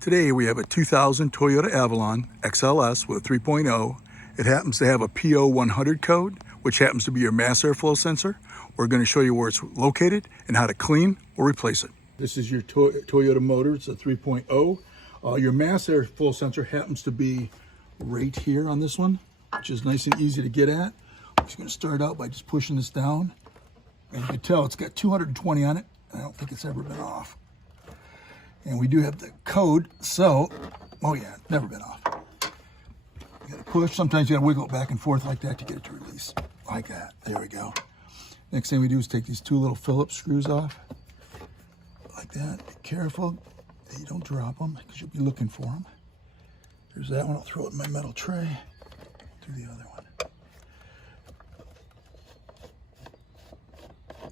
Today we have a 2000 Toyota Avalon XLS with a 3.0. It happens to have a PO100 code, which happens to be your mass airflow sensor. We're going to show you where it's located and how to clean or replace it. This is your Toyota motor. It's a 3.0. Your mass airflow sensor happens to be right here on this one, which is nice and easy to get at. I'm just going to start out by just pushing this down. And you can tell it's got 220 on it. I don't think it's ever been off. And we do have the code, so, oh yeah, never been off. You gotta push, sometimes you gotta wiggle it back and forth like that to get it to release. Like that, there we go. Next thing we do is take these two little Phillips screws off. Like that, be careful that you don't drop them, because you'll be looking for them. There's that one, I'll throw it in my metal tray. Do the other one.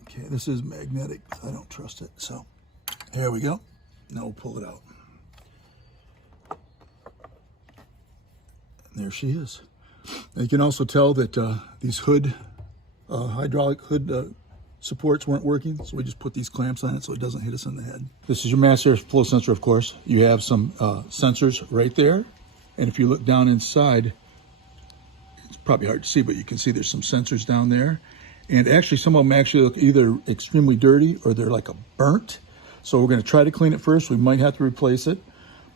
Okay, this is magnetic, I don't trust it, so there we go. Now we'll pull it out. And there she is. Now you can also tell that these hydraulic hood supports weren't working, so we just put these clamps on it so it doesn't hit us in the head. This is your mass airflow sensor, of course. You have some sensors right there, and if you look down inside, it's probably hard to see, but you can see there's some sensors down there. And actually, some of them actually look either extremely dirty or they're like a burnt. So we're going to try to clean it first. We might have to replace it.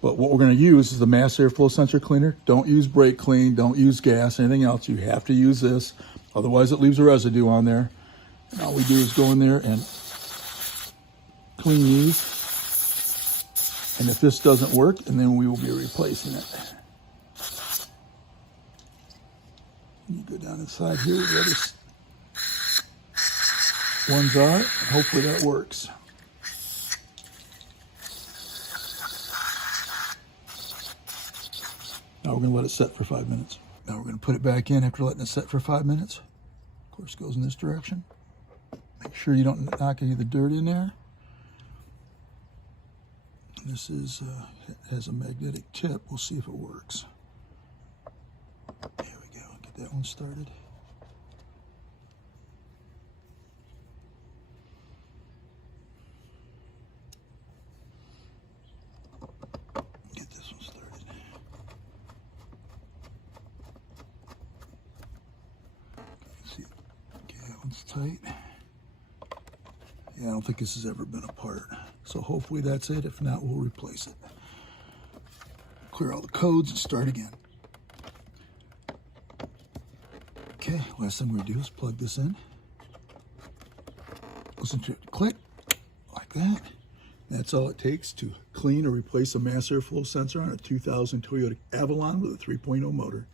But what we're going to use is the mass airflow sensor cleaner. Don't use brake clean. Don't use gas, anything else. You have to use this. Otherwise, it leaves a residue on there. And all we do is go in there and clean these. And if this doesn't work, and then we will be replacing it. You go down inside here where the other ones are. Hopefully that works. Now we're going to let it set for 5 minutes. Now we're going to put it back in after letting it set for 5 minutes. Of course, it goes in this direction. Make sure you don't knock any of the dirt in there. This is has a magnetic tip. We'll see if it works. There we go. Get that one started. Get this one started. See, okay, that one's tight. Yeah, I don't think this has ever been apart. So hopefully that's it. If not, we'll replace it. Clear all the codes and start again. Okay, last thing we do is plug this in. Listen to it click, like that. That's all it takes to clean or replace a mass airflow sensor on a 2000 Toyota Avalon with a 3.0 motor.